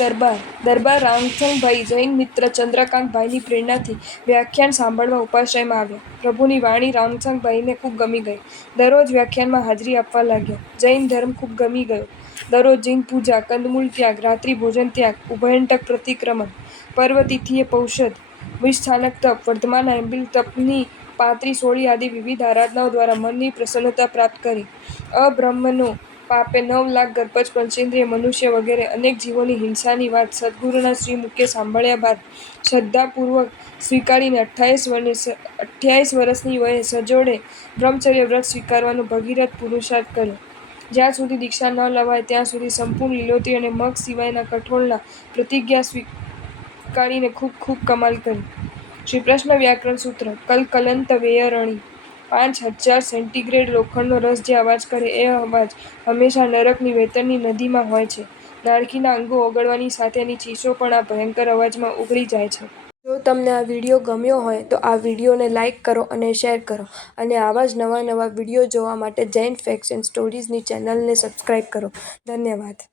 દરબાર રામચંદભાઈ જૈન મિત્ર ચંદ્રકાંતભાઈની પ્રેરણાથી વ્યાખ્યાન સાંભળવા ઉપાશ્રયમાં આવ્યા. પ્રભુની વાણી રામચંદભાઈને ખૂબ ગમી ગઈ. દરરોજ વ્યાખ્યાનમાં હાજરી આપવા લાગ્યા. જૈન ધર્મ ખૂબ ગમી ગયો. દરરોજ જૈન પૂજા, કંદમૂળ ત્યાગ, રાત્રિ ભોજન ત્યાગ, ઉભયંતક પ્રતિક્રમણ, પર્વ તિથિએ પૌષધ, વિષસ્થાનક તપ, વર્ધમાન આંબિલ તપની 35 આદિ વિવિધ આરાધનાઓ દ્વારા મનની પ્રસન્નતા પ્રાપ્ત કરી. અબ્રાહ્મણો પાપે 9 લાખ ગર્ભજ પંચેન્દ્રિય મનુષ્ય વગેરે અનેક જીવોની હિંસાની વાત સદ્ગુરુના શ્રીમુખે સાંભળ્યા બાદ શ્રદ્ધાપૂર્વક સ્વીકારીને 28 વર્ષની વયે સજોડે બ્રહ્મચર્ય વ્રત સ્વીકારવાનો ભગીરથ પુરુષાર્થ કર્યો. જ્યાં સુધી દીક્ષા ન લવાય ત્યાં સુધી સંપૂર્ણ લીલોતરી અને મગ સિવાયના કઠોળના પ્રતિજ્ઞા સ્વીકારીને ખૂબ ખૂબ કમાલ કરી. શ્રી પ્રશ્ન વ્યાકરણ સૂત્ર કલકલંત વૈયારણી 5000 સેન્ટીગ્રેડ લોખંડનો રસ જે અવાજ કરે એ અવાજ હંમેશા નરકની વેતનની નદીમાં હોય છે. નાળકીના અંગો ઓગળવાની સાથે એની ચીસો પણ આ ભયંકર અવાજમાં ઓગળી જાય છે. જો તમને આ વિડીયો ગમ્યો હોય તો આ વિડીયોને લાઇક કરો અને શેર કરો અને આવા જ નવા વિડીયો જોવા માટે જૈન ફેક્ટ્સ એન્ડ સ્ટોરીઝની ચેનલને સબસ્ક્રાઇબ કરો. ધન્યવાદ.